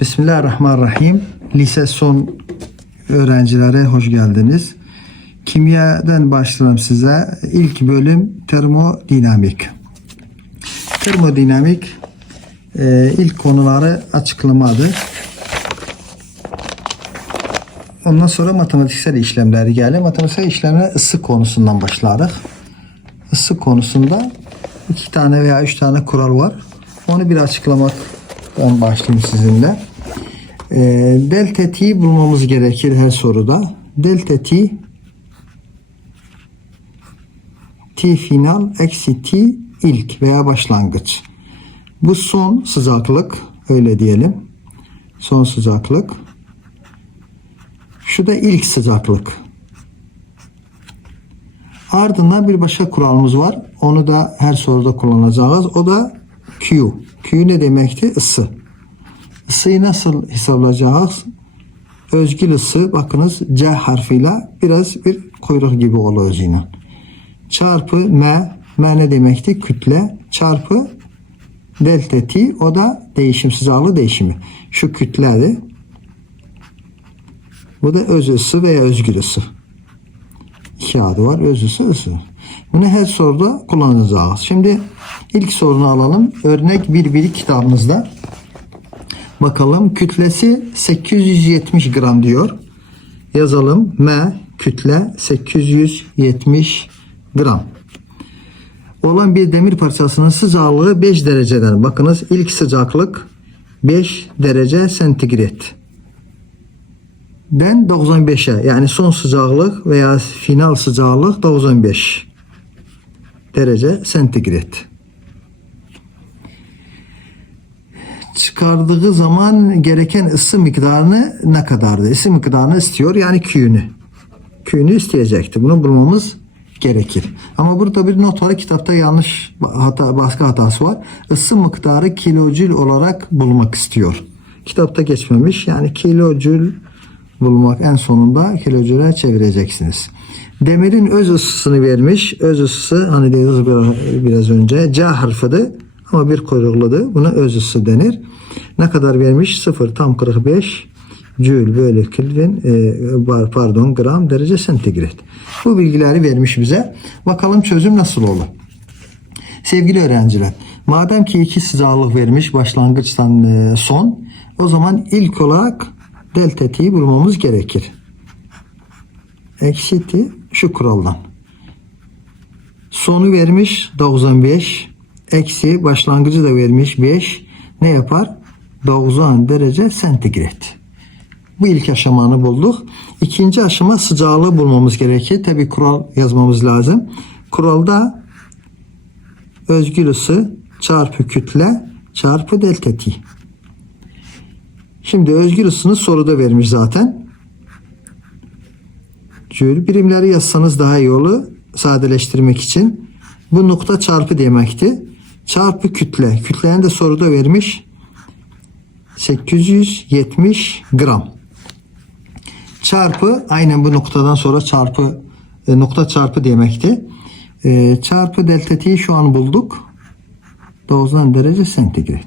Bismillahirrahmanirrahim. Lise son öğrencilere hoş geldiniz. Kimyadan başlayalım size. İlk bölüm termodinamik. Termodinamik e, ilk konuları açıklamadır. Ondan sonra matematiksel işlemleri geldi. Matematiksel işlemler ısı konusundan başladık. Isı konusunda iki tane veya üç tane kural var. Onu bir açıklamaktan başlayayım sizinle. E, delta t bulmamız gerekir her soruda. Delta t t final eksi t ilk veya başlangıç. Bu son sıcaklık öyle diyelim. Son sıcaklık. Şu da ilk sıcaklık. Ardından bir başka kuralımız var. Onu da her soruda kullanacağız. O da Q. Q ne demekti? Isı. Isıyı nasıl hesaplayacağız? Özgül ısı bakınız C harfiyle biraz bir kuyruk gibi oluyor yine. Çarpı M. M ne demekti? Kütle. Çarpı delta T. O da değişim sıcaklığı değişimi. Şu kütledi. Bu da öz ısı veya özgül ısı. İki adı var. Öz ısı, ısı. Bunu her soruda kullanacağız. Şimdi ilk sorunu alalım. Örnek 1.1 kitabımızda. Bakalım kütlesi 870 gram diyor. Yazalım. M kütle 870 gram. Olan bir demir parçasının sıcaklığı 5 dereceden. Bakınız ilk sıcaklık 5 derece santigrat. Den 95'e yani son sıcaklık veya final sıcaklık 95 derece santigrat. Çıkardığı zaman gereken ısı miktarını ne kadardı? Isı miktarını istiyor yani Q'nü. Q'nü isteyecekti. Bunu bulmamız gerekir. Ama burada bir not var. Kitapta yanlış hata, baskı hatası var. Isı miktarı kilojül olarak bulmak istiyor. Kitapta geçmemiş. Yani kilojül bulmak en sonunda kilojüle çevireceksiniz. Demirin öz ısısını vermiş. Öz ısısı hani dedik biraz, biraz önce C harfidir ama bir kuyrukludur. Buna öz ısı denir. Ne kadar vermiş? 0 tam 45 Joule bölü Kelvin e, pardon gram derece santigrat. Bu bilgileri vermiş bize. Bakalım çözüm nasıl olur? Sevgili öğrenciler, madem ki iki sıcaklık vermiş başlangıçtan e, son, o zaman ilk olarak delta t'yi bulmamız gerekir. Eksi t şu kuraldan. Sonu vermiş 95, eksi başlangıcı da vermiş 5. Ne yapar? 90 derece santigrat. Bu ilk aşamanı bulduk. İkinci aşama sıcaklığı bulmamız gerekir. Tabi kural yazmamız lazım. Kuralda özgül ısı çarpı kütle çarpı delta t. Şimdi özgül ısını soruda vermiş zaten. Joule birimleri yazsanız daha iyi olur. Sadeleştirmek için. Bu nokta çarpı demekti. Çarpı kütle. Kütleyen de soruda vermiş. 870 gram çarpı aynen bu noktadan sonra çarpı e, nokta çarpı demekti. E, çarpı delta t'yi şu an bulduk. 90 derece santigrat.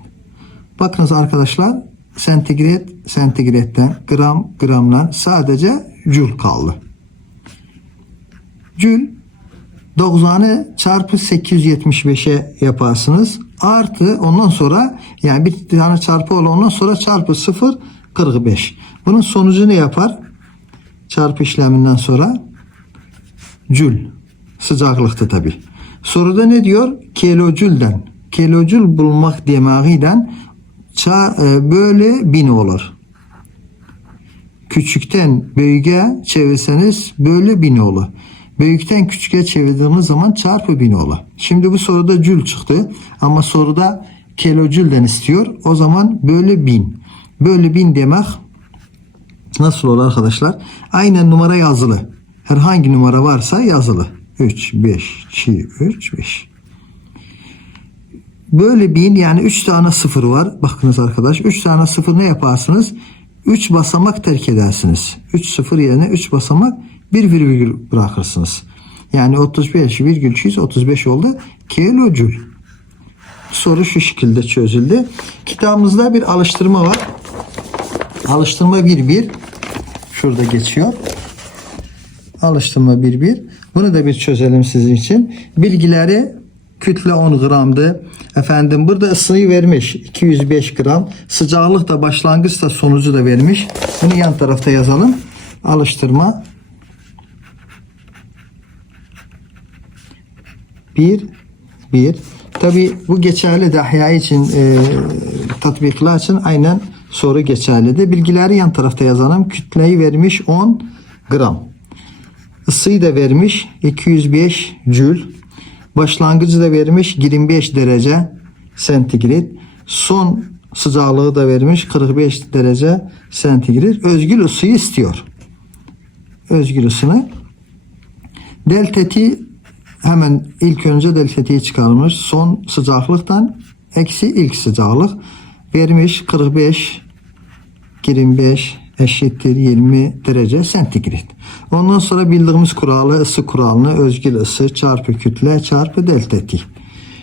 Bakınız arkadaşlar santigrat santigrattan gram gramdan sadece jül kaldı. Jül 90'ı çarpı 875'e yaparsınız. Artı ondan sonra yani bir tane çarpı olur ondan sonra çarpı 0 45. Bunun sonucu ne yapar? çarpı işleminden sonra cül sıcaklıktı tabi. Soruda ne diyor? Kilojülden. Kilojül bulmak demeğiyle ça, e, böyle bin olur. Küçükten büyüğe çevirseniz böyle bin olur. Büyükten küçüğe çevirdiğimiz zaman çarpı bin olur. Şimdi bu soruda cül çıktı ama soruda kilojülden istiyor. O zaman böyle bin. Böyle bin demek Nasıl olur arkadaşlar? Aynen numara yazılı. Herhangi numara varsa yazılı. 3, 5, 2, 3, 5. Böyle bin yani 3 tane sıfır var. Bakınız arkadaş 3 tane sıfır ne yaparsınız? 3 basamak terk edersiniz. 3 sıfır yerine 3 basamak bir virgül bırakırsınız. Yani 35,235 oldu. Kilojül. Soru şu şekilde çözüldü. Kitabımızda bir alıştırma var. Alıştırma 1-1. Şurada geçiyor. Alıştırma 1-1. Bunu da bir çözelim sizin için. Bilgileri kütle 10 gramdı. Efendim burada ısıyı vermiş 205 gram. Sıcaklık da başlangıç da sonucu da vermiş. Bunu yan tarafta yazalım. Alıştırma 1 1 Tabi bu geçerli de ahya için e, tatbikler için aynen soru geçerlidir. Bilgileri yan tarafta yazalım. Kütleyi vermiş 10 gram. Isıyı da vermiş 205 jül. Başlangıcı da vermiş 25 derece sentigrat. Son sıcaklığı da vermiş 45 derece sentigrat. Özgül ısıyı istiyor. Özgül ısını. Delta T hemen ilk önce delta T'yi çıkarmış. Son sıcaklıktan eksi ilk sıcaklık vermiş 45 25 eşittir 20 derece sentigrat. Ondan sonra bildiğimiz kuralı ısı kuralını özgül ısı çarpı kütle çarpı delta T.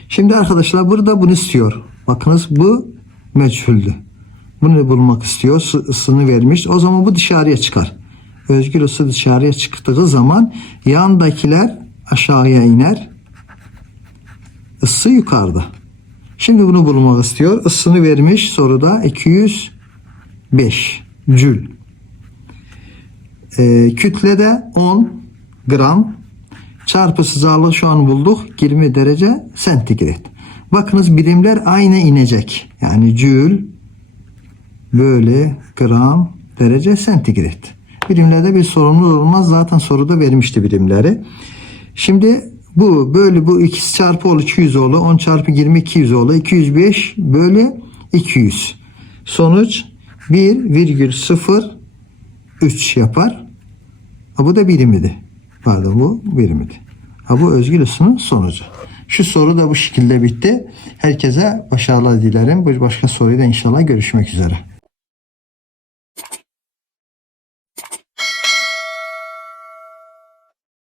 Şimdi arkadaşlar burada bunu istiyor. Bakınız bu meçhuldü. Bunu bulmak istiyor. Sı- ısını vermiş. O zaman bu dışarıya çıkar. Özgül ısı dışarıya çıktığı zaman yandakiler aşağıya iner. Isı yukarıda. Şimdi bunu bulmak istiyor. Isını vermiş soruda 205 jül. Ee, kütlede 10 gram çarpı sıcaklığı şu an bulduk 20 derece sentigrat. Bakınız birimler aynı inecek. Yani jül bölü gram derece sentigrat. Birimlerde bir sorunumuz olmaz. Zaten soruda vermişti birimleri. Şimdi bu böyle bu ikisi çarpı ol 200 oldu. 10 çarpı 20 200 oldu. 205 bölü 200. Sonuç 1,03 yapar. Ha, bu da birimidi. Pardon bu birimidi. Ha, bu özgül ısının sonucu. Şu soru da bu şekilde bitti. Herkese başarılar dilerim. Bir başka soruyla inşallah görüşmek üzere.